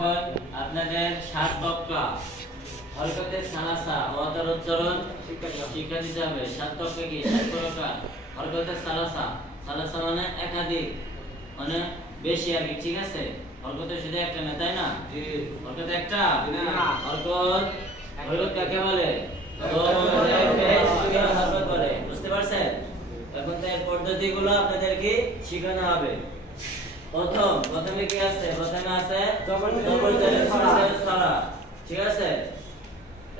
এখন আপনাদের 7 বক্কা হরকতে সালাসা ওয়াদার উচ্চারণ শিক্ষা দিতে হবে। 7 বক্কা কি 7 প্রকার হরকতে সালাসা। সালাসা মানে একাধিক, মানে বেশি আর কি, ঠিক আছে? হরকতে শুধু একটা না, তাই না? জি। হরকত একটা না। হরকত কাকে বলে? হরকত বলে, বুঝতে পারছেন? এখন এর পদ্ধতিগুলো আপনাদেরকে শেখানো হবে। প্রথমে কি আছে? প্রথমে আছে জবর জেরের সারা, ঠিক আছে?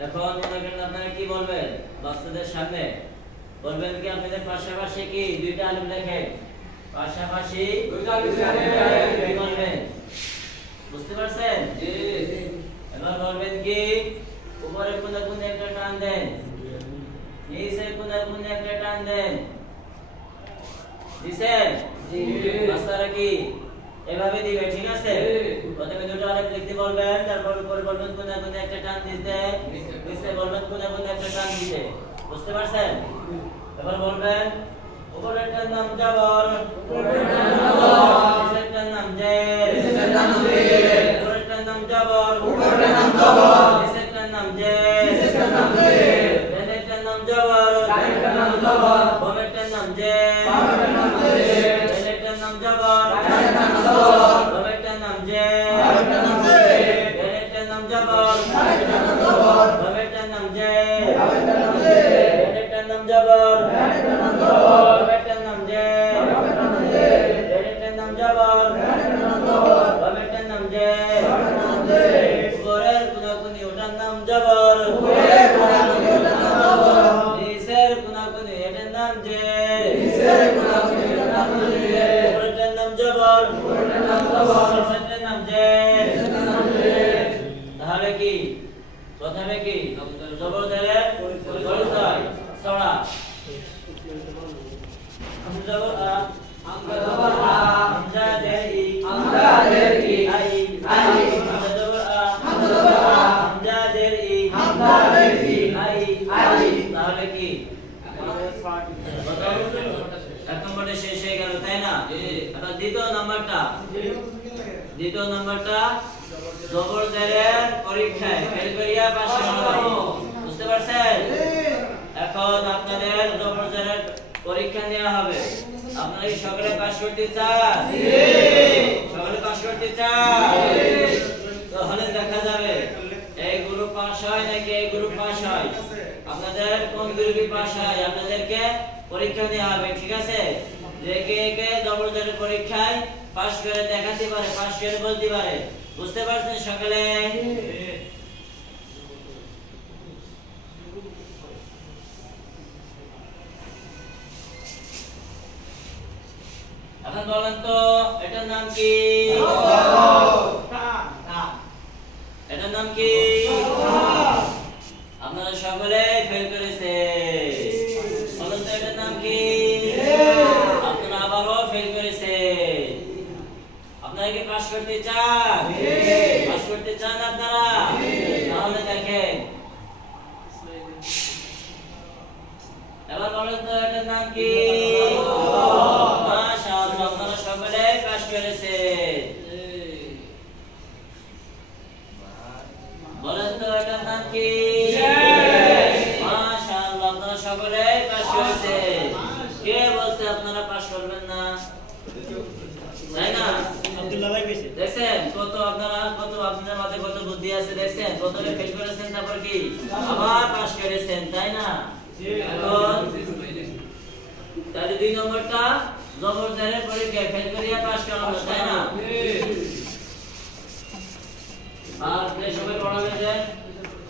এখন মনে করেন আপনারা কি বলবেন বাচ্চাদের সামনে? বলবেন কি আপনাদের পাশাপাশি কি দুইটা আলিফ লেখেন, পাশাপাশি দুইটা আলিফ লেখেন বলবেন, বুঝতে পারছেন? জি। এবার বলবেন কি উপরে কোণে কোণে একটা টান দেন, নিচে কোণে কোণে একটা টান দেন, দিছেন? জি। বাচ্চারা কি এভাবে দিবে, ঠিক আছে? প্রথমে দুটো আলিফ লিখতে বলবেন, তারপর উপরে বলবেন কোণে কোণে একটা টান দিতে, নিচে বলবেন কোণে কোণে একটা টান দিতে, বুঝতে পারছেন? এবার বলবেন উপরেরটার নাম জবর, নিচেরটার নাম জের, উপরেরটার নাম জবর, নিচেরটার নাম জের, ডানেরটার নাম জবর, বামেরটার নাম জের, ডানেরটার নাম জবর, বামেরটার নাম জের, ডানেরটার নাম জবর, বামেরটার নাম জের, ডানেরটার নাম জবর, বামেরটার নাম জের, ডানেরটার নাম জবর, বামেরটার নাম জের, উপরের কোনাকুনি ওটার নাম জবর, নিচের কোনাকুনি এটার নাম জের, উপরেরটার নাম জবর, নিচেরটার নাম জের। তাহলে কি প্রথমে কি জবর জেরের পরিচয় ছড়া। হামজা আ, হামজা জবর আ, হামজা জের ই, হামজা জের ই, আই আই, হামজা জবর আ, হামজা জবর আ, হামজা জের ই, হামজা জের ই, আই আই। তাহলে কি এক নম্বরটা শেষ হয়ে গেল, তাই না? এবার দ্বিতীয় নাম্বারটা জবর জেরের পরীক্ষায় ফেল করিয়া পাস করা হবে, বুঝতে পারছেন? এখন আপনাদের জবর জেরের পরীক্ষা নেওয়া হবে। আপনারা কি সকলে পাস করতে চান? সকলে পাস করতে চান? তাহলে দেখা যাবে এই গ্রুপ পাস হয় নাকি এই গ্রুপ পাস হয়। আপনাদের কোন গ্রুপে পাস হয় আপনাদেরকে পরীক্ষা নেওয়া হবে, ঠিক আছে? যে কে জবর জেরের পরীক্ষায় পাস করে দেখাতে পারে, পাস করে বলতে পারে, বুঝতে পারছেন সকলে? এখন বলেন তো এটার নাম কি? এটার নাম কি? আপনারা সকলে ফেল করেছে। বলেন তো এটার নাম কি? আপনারা আবারও ফেল করেছে। আপনারা কি পাস করতে চান? পাস করতে চান আপনারা? তাহলে দেখেন এবার বলেন তো এটার নাম কি? মাশাআল্লাহ, আপনারা সকলে পাস করেছে। বলেন তো এটার নাম কি? মাশাআল্লাহ, আপনারা সকলে পাস করেছে। কে বলছে আপনারা পাস করবেন না? তাই না? আব্দুল্লাহ ভাই কইছে। দেখেন কত আপনাদের মাঝে কত বুদ্ধি আছে, দেখেন কতটা ফেল করেছেন, তারপর কি আবার পাস করেছেন, তাই না? এখন তাহলে 2 নম্বরটা জবর জেরের পরীক্ষায় ফেল করিয়া পাস করা হলো, তাই না? আর সবাই পড়াবে যে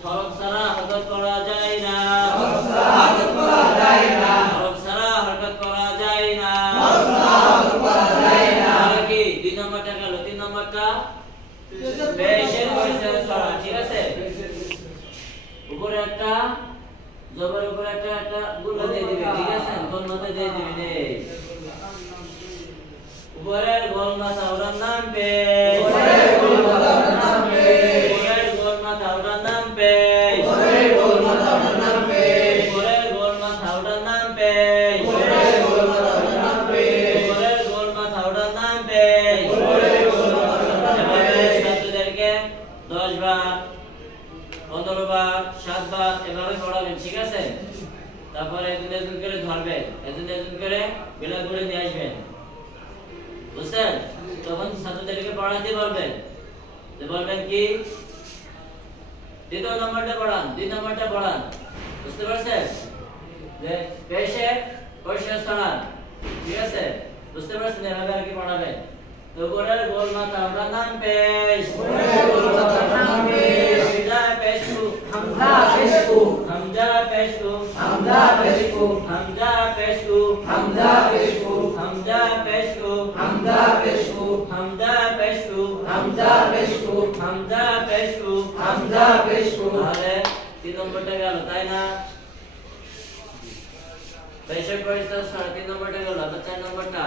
হরফ ছাড়া হরকত করা যায় না, হরফ ছাড়া হরকত করা যায় না, হরফ ছাড়া হরকত করা যায় না, হরফ ছাড়া হরকত করা যায় না। তাহলে কি 2 নম্বরটা গেল। 3 নম্বরটা পেশের পরিচয় ছড়া, ঠিক আছে? উপরে একটা জবর, উপরে একটা গুণা দিয়ে দিবে, ঠিক আছে? কোন মাথা দিয়ে দিবে রে? উপরের গোল মাথা ওটার নাম পেশ, উপরের গোল মাথা ওটার নাম পেশ, উপরের গোল মাথা ওটার নাম পেশ, উপরের গোল মাথা ওটার নাম পেশ, উপরের গোল মাথা ওটার নাম পেশ, উপরের গোল মাথা ওটার নাম পেশ, উপরের গোল মাথা ওটার নাম পেশ, উপরের গোল মাথা ওটার নাম পেশ। ছাত্রদেরকে 10 বার 15 বার 7 বার এভাবে পড়াবেন, ঠিক আছে? তারপরে একজন একজন করে ধরবেন, একজন একজন করে বেলা করে নিয়ে আসবেন, বুঝছেন? তখন ছাত্রদেরকে পড়াতে বলবেন, বলবেন কি দ্বিতীয় নম্বরটা পড়ান, 2 নম্বরটা পড়ান, বুঝতে পারছেন? যে পেশে পয়সা ছড়ান, ঠিক আছে? বুঝতে পারছেন? এভাবে আর কি পড়াবেন। তো উপরের গোল মাথা ওটার নাম পেশ, উপরের গোল মাথার নাম পেশ, হামজা পেশকু, হামজা পেশকু, হামজা পেশকু, হামজা পেশকু, হামজা পেশকু, হামজা পেশকু, হামজা পেশকু, হামজা পেশকু, হামজা পেশকু, হামজা পেশকু, হামজা পেশকু, হামজা পেশকু। তাহলে 3 নম্বরটা গেল, তাই না? পেশের পরিচয় 3 নম্বরটা গেল, আর 4 নম্বরটা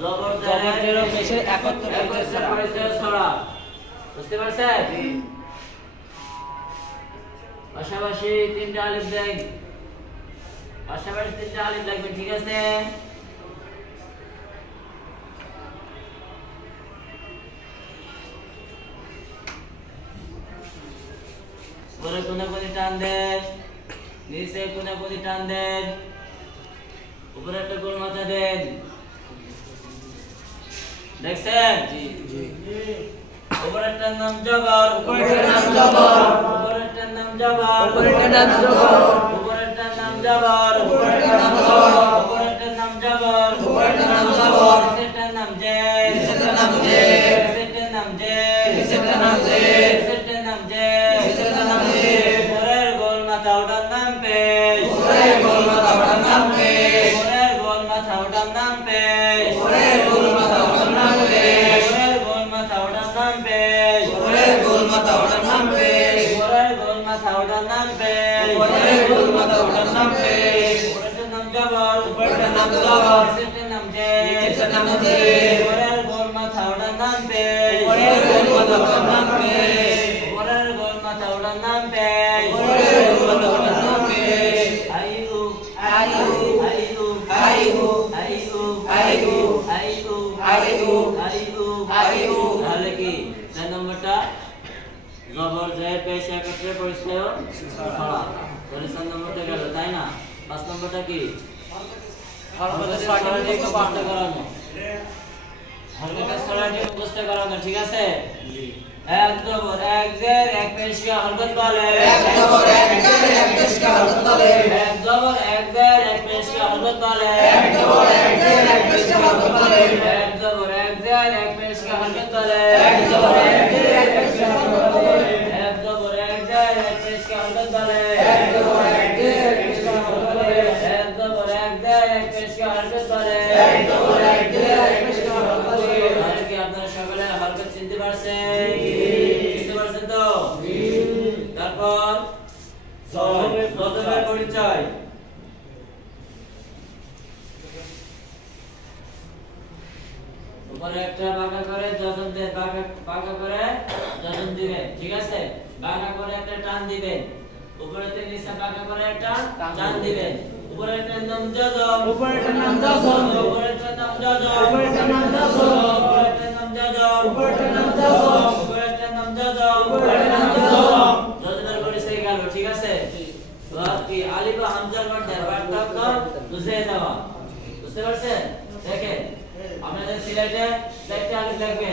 জবর জের পেশের একত্র পরিচয় ছড়া, বুঝতে পারছেন? পাশাপাশি 3টা আলিফ দেন, পাশাপাশি 3টা আলিফ লাগবে, ঠিক আছে? উপরে কোনাকুনি টান দেন, নিচে কোনাকুনি টান দেন, উপরে একটা গোল মাথা দেন, দেখছেন? জি জি। উপরেরটার নাম জবর, উপরেরটার নাম জবর, উপরেরটার নাম জবর, উপরেরটার নাম জবর, উপরেরটার নাম জবর, উপরেরটার নাম জবর, উপরেরটার নাম জবর, উপরেরটার নাম জবর, নিচেরটার নাম জের, নিচেরটার নাম জের, নিচেরটার নাম জের, নিচেরটার নাম জের, নিচেরটার নাম জের, নিচেরটার নাম জের। উপরের গোল মাথা ওটার নাম পেশ, উপরের গোল মাথা ওটার নাম পেশ, উপরের গোল মাথা ওটার নাম পেশ, উপরের গোল মাথা ওটার নাম পেশ, উপরের গোল মাথা ওটার নাম পেশ, উপরের গোল মাথা ওটার নাম পেশ, উপরের গোল মাথা ওটার নাম পেশ, উপরের গোল মাথা ওটার নাম পেশ। উপরেরটার নাম জবর, উপরেরটার নাম জবর, নিচেরটার নাম জের, নিচেরটার নাম জের, উপরের গোল মাথা ওটার নাম পেশ, উপরের গোল মাথা ওটার নাম পেশ, উপরের গোল মাথা ওটার নাম পেশ, উপরের গোল মাথা ওটার নাম পেশ। IU IU IU IU IU IU IU IU IU IU. তাহলে কি 4 নম্বরটা জবর জের পেশ একত্রে পরিচয় ছড়া, তাহলে 4 নম্বরটা গেল, তাই না? 5 নম্বরটা কি হরকতের ছড়াটি মুখস্থ করানো, হরকতের ছড়াটি মুখস্থ করানো, ঠিক আছে? জি। এক জবর এক জের এক পেশকে হরকত বলে, এক জবর এক জের এক পেশকে হরকত বলে, এক জবর এক জের এক পেশকে হরকত বলে, এক জবর এক জের এক পেশকে হরকত বলে, এক জবর এক জের এক পেশকে হরকত বলে, এক জবর এক জের এক পেশকে হরকত বলে, এক জবর এক জের এক পেশকে হরকত বলে, এক জবর এক জের এক পেশকে হরকত বলে, এক জবর এক জের এক পেশকে হরকত বলে, এক জবর এক জের এক পেশকে হরকত বলে। আর কি আপনারা সকলে হরকত চিনতে পারছেন? চিনতে পারছেন তো? জি। তারপর জজমের পরিচয়, উপরে একটা বাঁকা করে যজন দেন, বাঁকা করে যজন দিবেন, ঠিক আছে? বাঁকা করে একটা টান দিবেন, উপরেতে নিচে বাঁকা করে একটা টান দিবেন। উপরেরটার নাম যজম, উপরেরটার নাম যজম, উপরেরটার নাম যজম, উপরেরটার নাম যজম, উপরেরটার নাম যজম, উপরেরটার নাম যজম, উপরেরটার নাম যজম, উপরেরটার নাম যজম। যজমের পরিচয় গেল, ঠিক আছে? তো কি আলিফ বা হামজার মধ্যে পার্থক্য বুঝে নেওয়া, বুঝতে পারছেন? দেখেন আমাদের সিলেটে 4টা আলিফ লাগবে,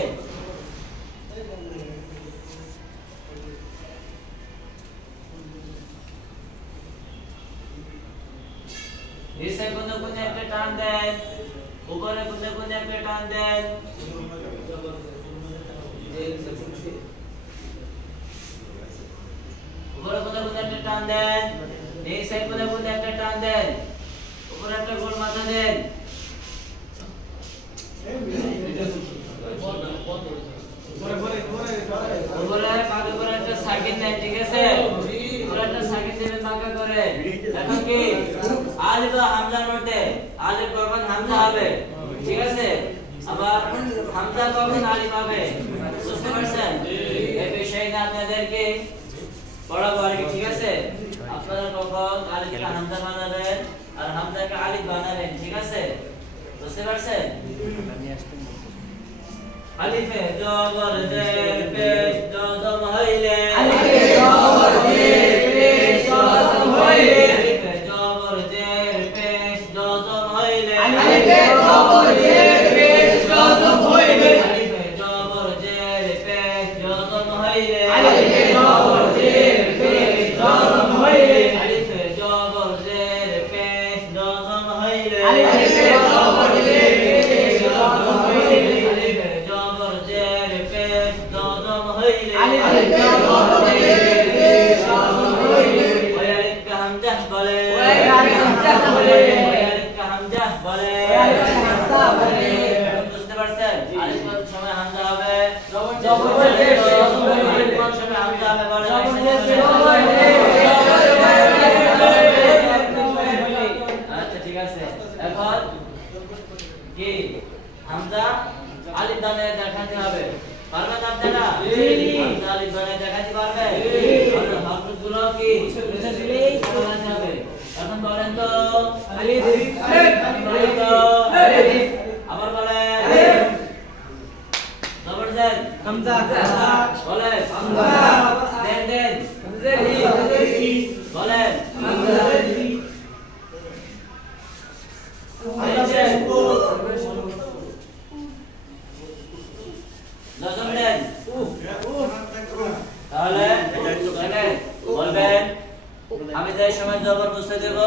নিচে কোনে কোনে একটা টান দেন, উপরে কোনে কোনে একটা টান দেন, উপরে কোনে কোনে একটা টান দেন, নিচে কোনে কোনে একটা টান দেন, উপরে একটা গোল মাথা দেন, উপরে পাকে করে একটা সাইকেল দেন, ঠিক আছে? উপরে একটা সাইকেল দেবেন বাঁকা করে। এখন কি আলিফ বা হামজার মধ্যে আলিফ কখন হামজা হবে, ঠিক আছে? আবার হামজা কখন আলিফ হবে, বুঝতে পারছেন? এই বিষয়টা আপনাদেরকে পড়াবো আর কি, ঠিক আছে? আপনারা কখন আলিফকে হামজা বানাবেন আর হামজাকে আলিফ বানাবেন, ঠিক আছে? বুঝতে পারছেন? আলিফে জবর জের পেশ যজম পেশ জজম হইলে আলিফে জবর জের পেশ জজম হইলে আলিফে জবর জের পেশ জজম হইলে আলিফে জবর জের পেশ জজম হইলে আলিফে জবর জের পেশ জজম হইলে আলিফে জবর জের পেশ জজম হইলে ওই আলিফকে হামজা বলে ওই আলিফকে হামজা বলে ওই আলিফকে হামজা বলে ওই আলিফকে হামজা বলে বুঝতে পারছেন আলিফ কোন সময় হামজা হবে জবর জের জজম হইলে আলিফ কোন সময় হামজা হবে বলে আচ্ছা ঠিক আছে এখন কি হামজা আলিফ দানে দেখাতে হবে পারবেন আপনারা হামজা আলিফ দানে দেখাতে পারবে হরফগুলো কি বুঝে দিলেই দেখাতে হবে এখন বলেন তো আলিফ বলেন তো আলিফ আবার বলেন জবর জের হামজা বলেন হামজা দেন দেন জেরি বলেন হামজা জজম দেন তাহলে দেখেন বলবেন আমি যে সময় জবর বুঝতে দেব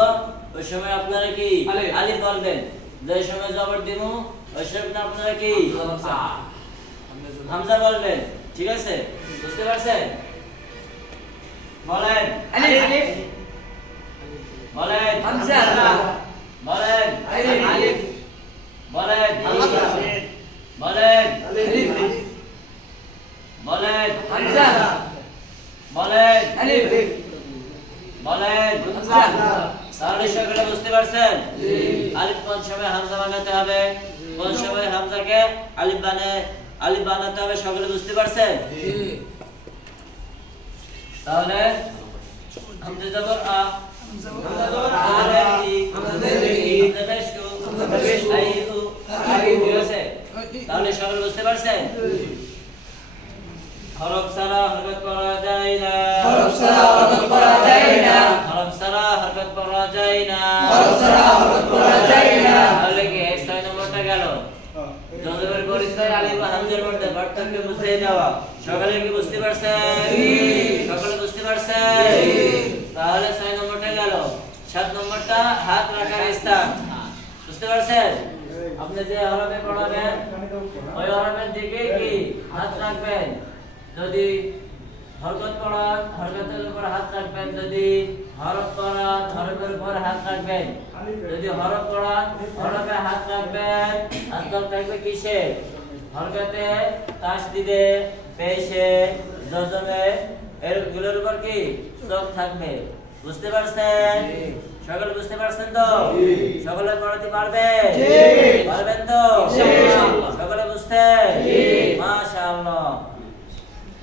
ওই সময় আপনারা কি আলিফ বলবেন যে সময় জবর দেব ওই সময় আপনারা কি হামজা বলবেন ঠিক আছে বুঝতে পারছেন বলেন আলিফ বলেন হামজা বলেন আলিফ বলেন হামজা বলেন আলিফ বলেন হামজা বলেন আলিফ বলেন হামজা তাহলে সকলে বুঝতে পারছেন জি আলিফ কোন সময় হামজা বানাতে হবে কোন সময় হামজাকে আলিফ বানাতে হবে সকলে বুঝতে পারছেন জি তাহলে হামজা জবর আ হামজা তাহলে কি হামজা জেরি হামজা পেশ কু হামজা পেশ কু আইউ ঠিক আছে তাহলে সকলে বুঝতে পারছেন হরফ সারা হরকত করা যায় না হরফ সারা হরকত করা যায় না হরফ সারা হরকত করা যায় না হরফ সারা হরকত করা যায় না তাহলে কি 6 নম্বরটা গেল জজমের পরিচয় আলিফ ও হামজার মধ্যে পার্থক্য বুঝিয়ে দেওয়া সকলে কি বুঝতে পারছেন সকলে বুঝতে পারছেন তাহলে 6 নম্বরটা গেল 7 নম্বরটা হাত রাখার স্থান বুঝতে পারছেন আপনি যে হরফে পড়াবেন ওই হরফের দিকে কি হাত রাখবেন যদি হরকত পড়ান হরকতের উপর হাত রাখবেন যদি হরফ পড়ান হরফের উপর হাত রাখবেন যদি হরফ পড়ান হরফে হাত রাখবেন হাত থাকবে কিসে হরকতে তাসদিদে পেশে জজমে এরগুলোর উপর কি চোখ থাকবে বুঝতে পারছেন সকলে বুঝতে পারছেন তো সকলে পড়াতে পারবে পারবেন তো সকলে বুঝতে